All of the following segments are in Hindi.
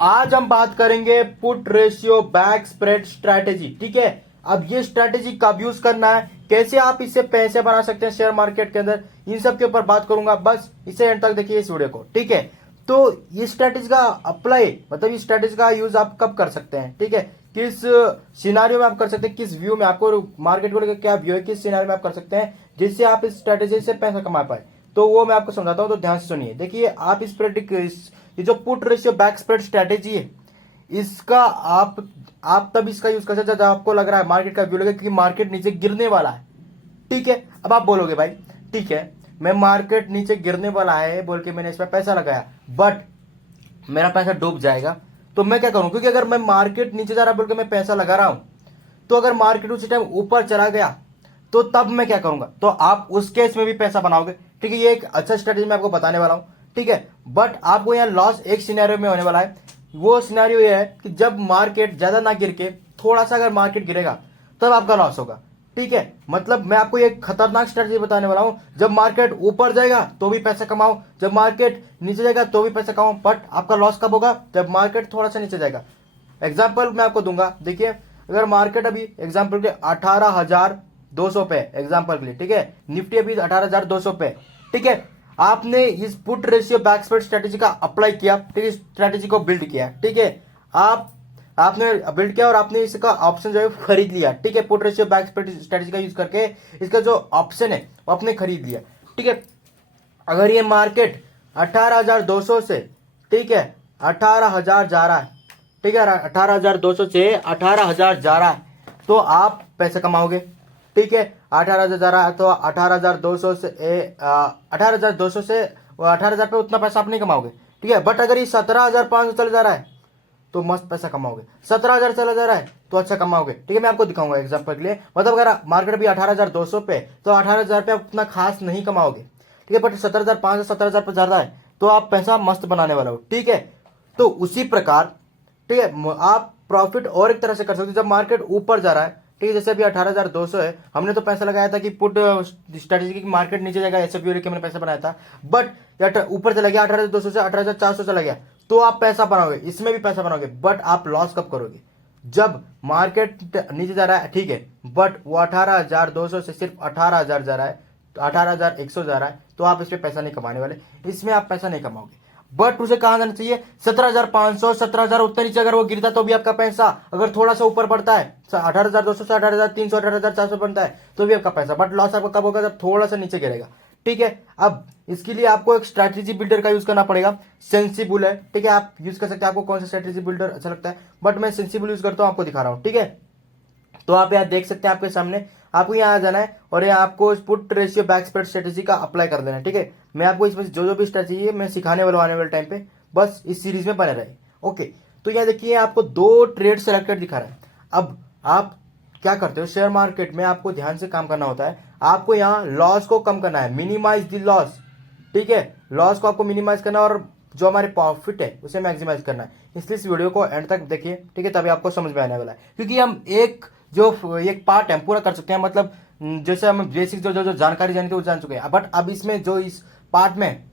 आज हम बात करेंगे put ratio back spread strategy. ठीक है, अब ये स्ट्रैटेजी कब यूज करना है, कैसे आप इससे पैसे बना सकते हैं शेयर मार्केट के अंदर, इन सब के ऊपर बात करूंगा। बस इसे एंड तक देखिए इस वीडियो को। ठीक है, तो ये स्ट्रैटेजी का अप्लाई मतलब इस स्ट्रैटेजी का यूज आप कब कर सकते हैं, ठीक है, किस सिनारियो में आप कर सकते हैं, किस व्यू में, आपको मार्केट को लेकर क्या व्यू है, किस सिनारियो में आप कर सकते हैं जिससे आप इस स्ट्रैटेजी से पैसा कमा पाए। तो वो मैं आपको समझाता हूं, तो ध्यान से सुनिए। देखिए, आप इस ये जो put ratio back spread strategy है, इसका आप तब इसका यूज कर सकते हैं जब आपको लग रहा है मार्केट का व्यू लगे क्योंकि मार्केट नीचे गिरने वाला है। ठीक है, अब आप बोलोगे भाई ठीक है, मैं मार्केट नीचे गिरने वाला है बोल के मैंने इसमें पैसा लगाया, बट मेरा पैसा डूब जाएगा तो मैं क्या करूं, क्योंकि अगर मैं मार्केट नीचे जा रहा बोल के मैं पैसा लगा रहा हूं, तो अगर मार्केट उसी टाइम ऊपर चला गया तो तब मैं क्या करूंगा, तो आप उस केस में भी पैसा बनाओगे। ठीक है, ये एक अच्छा स्ट्रेटेजी मैं आपको बताने वाला हूं। ठीक है, बट आपको यहाँ लॉस एक सिनेरियो में होने वाला है। वो सिनेरियो ये है कि जब मार्केट ज्यादा ना गिर के थोड़ा सा अगर मार्केट गिरेगा तब आपका लॉस होगा। ठीक है, मतलब मैं आपको एक खतरनाक स्ट्रेटेजी बताने वाला हूं। जब मार्केट ऊपर जाएगा तो भी पैसा कमाओ, जब मार्केट नीचे जाएगा तो भी पैसा कमाओ, बट आपका लॉस कब होगा, जब मार्केट थोड़ा सा नीचे जाएगा। एग्जाम्पल मैं आपको दूंगा। देखिए, अगर मार्केट अभी एग्जाम्पल के 18,200 पे, एग्जाम्पल के लिए, ठीक है, निफ्टी अभी 18,200 पे, ठीक है, आपने इस put ratio back spread strategy का अप्लाई किया, ठीक है, स्ट्रेटेजी को बिल्ड किया। ठीक है, आपने बिल्ड किया और आपने इसका ऑप्शन जो है खरीद लिया। ठीक है, put ratio back spread strategy का यूज करके इसका जो ऑप्शन है वो आपने खरीद लिया। ठीक है, अगर ये मार्केट 18,200 से, ठीक है, 18,000 जा रहा है, ठीक है, 18,200 से 18,000 जा रहा है तो आप पैसे कमाओगे। ठीक है, 18,000 जा रहा है तो 18,200 से 18,200 से 18,000 पे उतना पैसा आप नहीं कमाओगे। ठीक है, बट अगर ये 17,500 चले जा रहा है तो मस्त पैसा कमाओगे, 17,000 चला जा रहा है तो अच्छा कमाओगे। ठीक है, मैं आपको दिखाऊंगा एग्जांपल के लिए। मतलब अगर मार्केट भी 18,200 पे, तो 18,000 पे आप उतना खास नहीं कमाओगे। ठीक है, बट 17,500 17,000 पे जा रहा है तो आप पैसा मस्त बनाने वाला हो। ठीक है, तो उसी प्रकार, ठीक है, आप प्रॉफिट और एक तरह से कर सकते हो जब मार्केट ऊपर जा रहा है। ठीक है, जैसे अभी 18,200 है, हमने तो पैसा लगाया था कि पुट स्ट्रेटेजी की मार्केट नीचे जाएगा ऐसे व्यू लेके मैंने पैसा बनाया था, बट ऊपर चला गया 18,200 से 18,400 चला गया तो आप पैसा बनाओगे, इसमें भी पैसा बनाओगे, बट आप लॉस कब करोगे, जब मार्केट नीचे जा रहा है। ठीक है, बट वो 18,200 से सिर्फ 18,000 जा रहा है, 18,100 जा रहा है तो आप इस पर पैसा नहीं कमाने वाले, इसमें आप पैसा नहीं कमाओगे। बट उसे कहां जाना चाहिए, 17,500 17,000 उतना नीचे अगर वो गिरता तो भी आपका पैसा, अगर थोड़ा सा ऊपर बढ़ता है 18,200 से 18,300 18,400 बनता है तो भी आपका पैसा, बट लॉस आपका कब होगा, जब थोड़ा सा नीचे गिरेगा। ठीक है, अब इसके लिए आपको एक स्ट्रैटेजी बिल्डर का यूज करना पड़ेगा। सेंसिबल है, ठीक है, आप यूज कर सकते हैं, आपको कौन सा स्ट्रैटेजी बिल्डर अच्छा लगता है, बट मैं सेंसिबल यूज करता हूं, आपको दिखा रहा हूं। ठीक है, तो आप यहाँ देख सकते हैं आपके सामने, आपको यहाँ आ जाना है और यहाँ आपको put ratio back spread strategy का अप्लाई कर देना है। ठीक है, मैं आपको इसमें जो भी स्ट्रेटेजी है मैं सिखाने वाला आने वाले टाइम पे, बस इस सीरीज में बने रहे। ओके, तो यहाँ देखिए आपको 2 ट्रेड सेलेक्टेड दिखा रहा है। अब आप क्या करते हो, शेयर मार्केट में आपको ध्यान से काम करना होता है, आपको यहाँ लॉस को कम करना है, मिनिमाइज द लॉस। ठीक है, लॉस को आपको मिनिमाइज करना और जो हमारे प्रॉफिट है उसे मैक्सिमाइज करना है। इसलिए इस वीडियो को एंड तक देखिए, ठीक है, तभी आपको समझ में आने वाला है, क्योंकि हम एक पार्ट है पूरा कर सकते हैं, मतलब जैसे हम बेसिक जो जानकारी जानी थी वो जान चुके हैं, बट अब इसमें जो इस पार्ट में,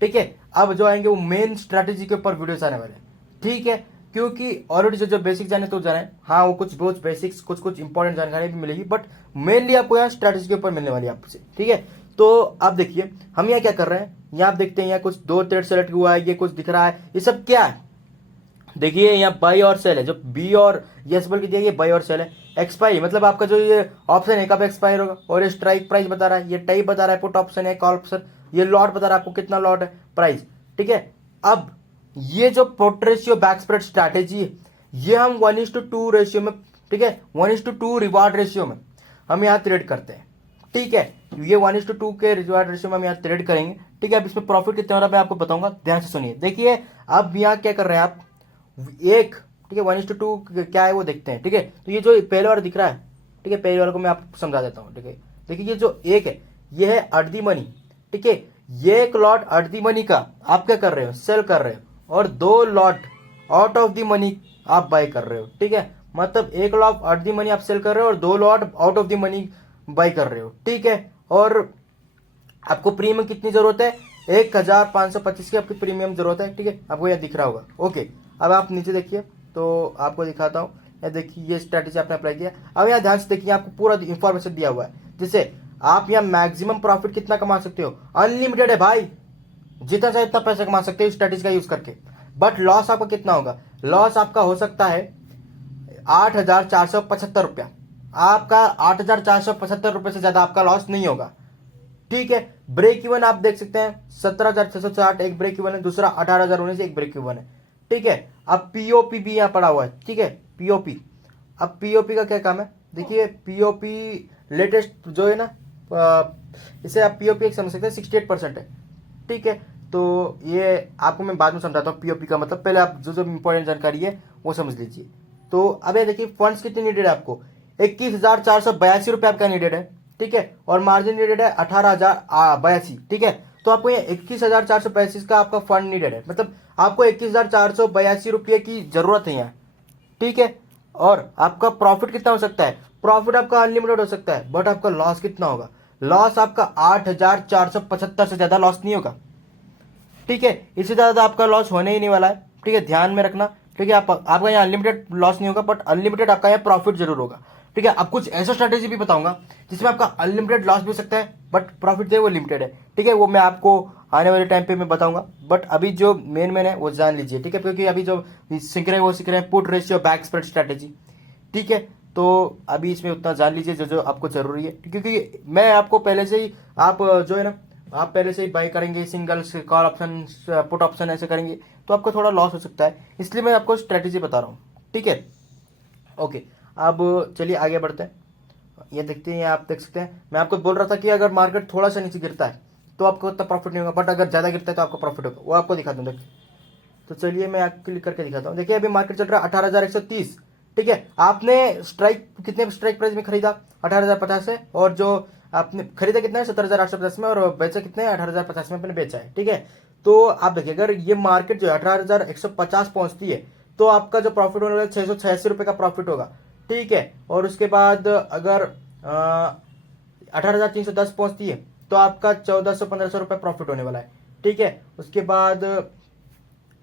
ठीक है, अब जो आएंगे वो मेन स्ट्रैटेजी के ऊपर वीडियोस आने वाले हैं। ठीक है, क्योंकि ऑलरेडी जो बेसिक जाने तो जाने, हाँ वो कुछ बहुत बेसिक्स कुछ इंपॉर्टेंट जानकारी भी मिलेगी, बट मेनली आपको यहाँ स्ट्रैटेजी के ऊपर मिलने वाली है आपसे। ठीक है, तो आप देखिए हम यहाँ क्या कर रहे हैं, यहाँ आप देखते हैं यहाँ कुछ 2 ट्रेड सेलेक्ट हुआ है, ये कुछ दिख रहा है, ये सब क्या है, देखिए यहाँ बाई और सेल है, जो बी और यस बोल के दिया, ये बाई और सेल है। एक्सपायरी मतलब आपका जो ये ऑप्शन है कब एक्सपायर होगा, और ये स्ट्राइक प्राइस बता रहा है, ये टाइप बता रहा है, पुट ऑप्शन है, कॉल ऑप्शन, ये लॉट बता रहा है आपको कितना लॉट है, प्राइस। ठीक है, अब ये जो put ratio back spread strategy है ये हम 1:2 रेशियो में, ठीक है, 1:2 रिवार्ड रेशियो में हम यहाँ ट्रेड करते हैं। ठीक है, ये 1:2 के रिवार्ड रेशियो में हम यहाँ ट्रेड करेंगे। ठीक है, अब इसमें प्रॉफिट कितना हो रहा है मैं आपको बताऊंगा, ध्यान से सुनिए। देखिए अब यहाँ क्या कर रहे हैं आप, एक, ठीक है, 1:2 क्या है वो देखते हैं। ठीक है, तो ये जो पहले वाला दिख रहा है, ठीक है, पहले वाले को मैं आपको समझा देता हूँ। ठीक है, देखिए ये जो एक है ये है अर्थ दी मनी। ठीक है, ये एक लॉट अर्थ दी मनी का आप क्या कर रहे हो, सेल कर रहे हो, और 2 lot out of the money आप बाय कर रहे हो। ठीक है, मतलब 1 लॉट अर्थ दी मनी आप सेल कर रहे हो और 2 lot out of the money by कर रहे हो। ठीक है, और आपको प्रीमियम कितनी जरूरत है, 1,525 की आपकी प्रीमियम जरूरत है। ठीक है, आपको यह दिख रहा होगा। ओके, अब आप नीचे देखिए तो आपको दिखाता हूँ। ये देखिए ये स्ट्रैटेजी आपने अप्लाई किया। अब यहाँ ध्यान से देखिए आपको पूरा इंफॉर्मेशन दिया हुआ है, जैसे आप यहाँ मैक्सिमम प्रॉफिट कितना कमा सकते हो, अनलिमिटेड है भाई, जितना चाहे इतना पैसा कमा सकते हो स्ट्रैटेजी का यूज करके। बट लॉस आपका कितना होगा, लॉस आपका हो सकता है 8,475 रुपया। आपका 8,475 रुपये से ज्यादा आपका लॉस नहीं होगा, ठीक है। ब्रेक इवन आप देख सकते हैं 17,660 एक ब्रेक इवन है, दूसरा 18,019 एक ब्रेक इवन है, ठीक है। अब पीओपी भी यहाँ पड़ा हुआ है, ठीक है, पीओपी। अब पीओपी का क्या काम है, देखिए पीओपी लेटेस्ट जो है ना, इसे आप पीओपी एक समझ सकते हैं 68% है, ठीक है। तो ये आपको मैं बाद में समझाता हूँ पीओपी का मतलब, पहले आप जो जो इंपॉर्टेंट जानकारी है वो समझ लीजिए। तो अब ये देखिए फंड्स कितने नीडेड है आपको, 21,482 रुपये आपका नीडेड है, ठीक है। और मार्जिन नीडेड है 18,082, ठीक है। तो आपको ये 21,482 का आपका फंड नीडेड है, मतलब आपको 21,482 रुपये की जरूरत है यहाँ, ठीक है। और आपका प्रॉफिट कितना हो सकता है, प्रॉफिट आपका अनलिमिटेड हो सकता है, बट आपका लॉस कितना होगा, लॉस आपका 8,475 से ज्यादा लॉस नहीं होगा, ठीक है। इससे ज्यादा आपका लॉस होने ही नहीं वाला है, ठीक है, ध्यान में रखना, ठीक है। आपका यहाँ अनलिमिटेड लॉस नहीं होगा, बट अनलिमिटेड आपका यहाँ प्रॉफिट जरूर होगा, ठीक है। अब कुछ ऐसा स्ट्रेटेजी भी बताऊंगा जिसमें आपका अनलिमिटेड लॉस भी हो सकता है, बट प्रॉफिट जो है वो लिमिटेड है, ठीक है। वो मैं आपको आने वाले टाइम पे मैं बताऊंगा, बट अभी जो मेन है वो जान लीजिए, ठीक है। क्योंकि अभी जो सीख रहे हैं वो सीख रहे हैं put ratio back spread strategy, ठीक है। तो अभी इसमें उतना जान लीजिए जो जो आपको जरूरी है, क्योंकि मैं आपको पहले से ही, आप जो है ना, आप पहले से ही बाई करेंगे single call option put option ऐसे करेंगे तो आपको थोड़ा लॉस हो सकता है, इसलिए मैं आपको स्ट्रेटेजी बता रहा हूँ, ठीक है। ओके, अब चलिए आगे बढ़ते हैं। ये देखते हैं, आप देख सकते हैं मैं आपको बोल रहा था कि अगर मार्केट थोड़ा सा नीचे गिरता है तो आपको उतना प्रॉफिट नहीं होगा, बट अगर ज़्यादा गिरता है तो आपको प्रॉफिट होगा, वो आपको दिखा दूँ। देखिए, तो चलिए मैं आपको क्लिक करके दिखाता हूँ। देखिए अभी मार्केट चल रहा है 18,130, ठीक है। आपने स्ट्राइक कितने स्ट्राइक प्राइस में खरीदा, 18,050 है, और जो आपने खरीदा कितना है 17,850 में, और बेचा कितने 18,050 में आपने बेचा है, ठीक है। तो आप देखिए अगर ये मार्केट जो है 18,150 पहुंचती है तो आपका जो प्रॉफिट होने वाला है 686 रुपये का प्रॉफिट होगा, ठीक है। और उसके बाद अगर 18,310 पहुंचती है तो आपका 1,400-1,500 रुपये प्रॉफिट होने वाला है, ठीक है। उसके बाद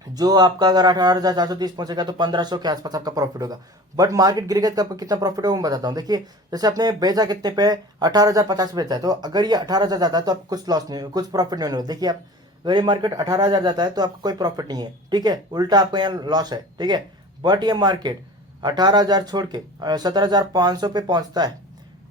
जो आपका अगर 18,430 पहुंचेगा तो 1,500 के आसपास आपका प्रॉफिट होगा। बट मार्केट गिरेगा तो आपका कितना प्रॉफिट होगा मैं बताता हूँ। देखिए जैसे आपने बेचा कितने पे, 18,050 बेचा है, तो अगर ये 18,000 जाता है तो आपको कुछ लॉस नहीं, कुछ प्रॉफिट नहीं होगा। देखिए आप, अगर ये मार्केट 18,000 जाता है तो आपको कोई प्रॉफिट नहीं है, ठीक है, उल्टा आपको यहाँ लॉस है, ठीक है। बट ये मार्केट 18,000 छोड़ के 17,500 पे पहुंचता है,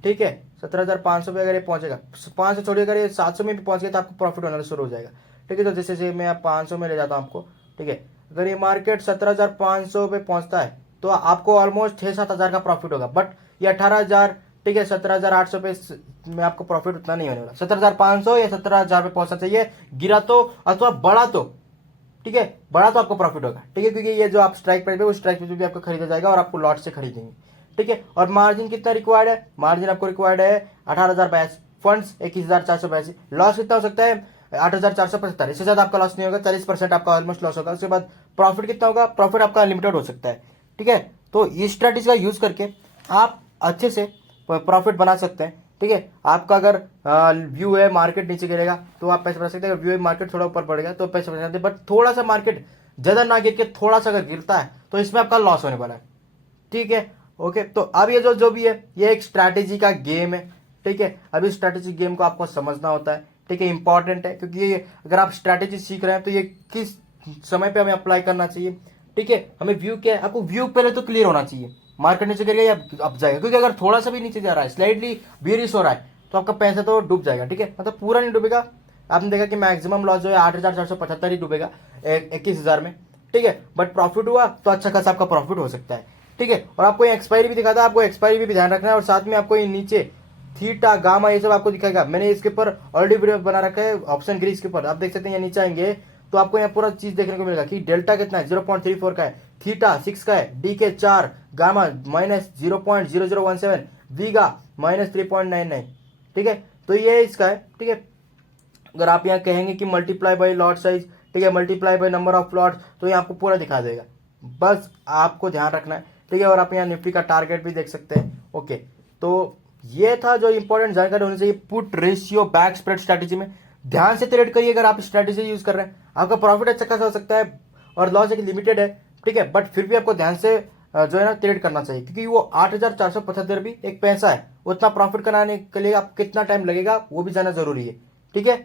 ठीक है, 17,500 पे अगर ये पहुंचेगा, 500 छोड़िए, अगर ये 700 में भी पहुंच गया तो आपको प्रॉफिट होना शुरू हो जाएगा, ठीक है। तो जैसे मैं 500 में ले जाता हूँ आपको, ठीक है। अगर ये मार्केट 17,500 पे पहुंचता है तो आपको ऑलमोस्ट 6-7 हज़ार का प्रॉफिट होगा, बट ये 18,000, ठीक है, 17,800 पे में आपको प्रॉफिट उतना नहीं होने वाला। 17,500 या 17,000 पे पहुंचना चाहिए, गिरा तो अथवा बढ़ा तो, ठीक है, बढ़ा तो आपको प्रॉफिट होगा, ठीक है। क्योंकि ये जो आप स्ट्राइक प्राइस है उस स्ट्राइक प्राइस भी आपको खरीदा जाएगा और आपको लॉट से खरीदेंगे, ठीक है। और मार्जिन कितना रिक्वायर्ड है, मार्जिन आपको रिक्वायर्ड है 18,082, फंड्स 21,482, लॉस कितना हो सकता है 8,475, इससे ज्यादा आपका लॉस नहीं होगा, 40% आपका ऑलमोस्ट लॉस होगा। उसके बाद प्रॉफिट कितना होगा, प्रॉफिट आपका अनलिमिटेड हो सकता है, ठीक है। तो इस स्ट्रेटेजी का यूज करके आप अच्छे से प्रॉफिट बना सकते हैं, ठीक है। आपका अगर व्यू है मार्केट नीचे गिरेगा तो आप पैसे बना सकते हैं, अगर व्यू है मार्केट थोड़ा ऊपर बढ़ेगा तो पैसे बना सकते हैं, बट थोड़ा सा मार्केट ज्यादा ना गिर के थोड़ा सा अगर गिरता है तो इसमें आपका लॉस होने वाला है, ठीक है। ओके, तो अब ये जो भी है ये एक स्ट्रैटेजी का गेम है, ठीक है। अभी स्ट्रैटेजी गेम को आपको समझना होता है, ठीक है, इंपॉर्टेंट है, क्योंकि ये अगर आप स्ट्रैटेजी सीख रहे हैं तो ये किस समय पे हमें अप्लाई करना चाहिए, ठीक है। हमें व्यू क्या है, आपको व्यू पहले तो क्लियर होना चाहिए, मार्केट नीचे गिरेगा या अप जाएगा, क्योंकि अगर थोड़ा सा भी नीचे जा रहा है, स्लाइडली बेरिश हो रहा है, तो आपका पैसा तो डूब जाएगा, ठीक है, मतलब पूरा नहीं डूबेगा। आपने देखा कि मैक्सिमम लॉस जो है 8,475 ही डूबेगा 21,000 में, ठीक है। बट प्रॉफिट हुआ तो अच्छा खासा आपका प्रॉफिट हो सकता है, ठीक है। और आपको एक्सपायरी भी दिखाता है, आपको एक्सपायरी भी ध्यान रखना है, और साथ में आपको ये नीचे थीटा गामा ये सब आपको दिखाएगा। मैंने इसके ऊपर ऑलरेडी वीडियो बना रखा है, ऑप्शन ग्रीस के ऊपर आप देख सकते हैं। यहाँ नीचे आएंगे तो आपको यहाँ पूरा चीज देखने को मिलेगा कि डेल्टा कितना है 0.34 का है, थीटा 6 का है, डी के 4, गामा -0.0017, वीगा -3.99, ठीक है। तो ये इसका है, ठीक है। अगर आप यहाँ कहेंगे कि मल्टीप्लाई बाय लॉट साइज, ठीक है, multiply by number of lot, तो ये आपको पूरा दिखा देगा, बस आपको ध्यान रखना है, ठीक है। और आप यहाँ निफ्टी का टारगेट भी देख सकते हैं। ओके, तो ये था जो इंपॉर्टेंट जानकारी होनी चाहिए put ratio back spread strategy में। ध्यान से ट्रेड करिए, अगर आप स्ट्रैटेजी यूज कर रहे हैं आपका प्रॉफिट अच्छा खासा हो सकता है, और लॉस एक लिमिटेड है, ठीक है, बट फिर भी आपको ध्यान से जो है ना ट्रेड करना चाहिए, क्योंकि वो 8,475 भी एक पैसा है, उतना प्रॉफिट कराने के लिए आप कितना टाइम लगेगा वो भी जानना जरूरी है। ठीक है।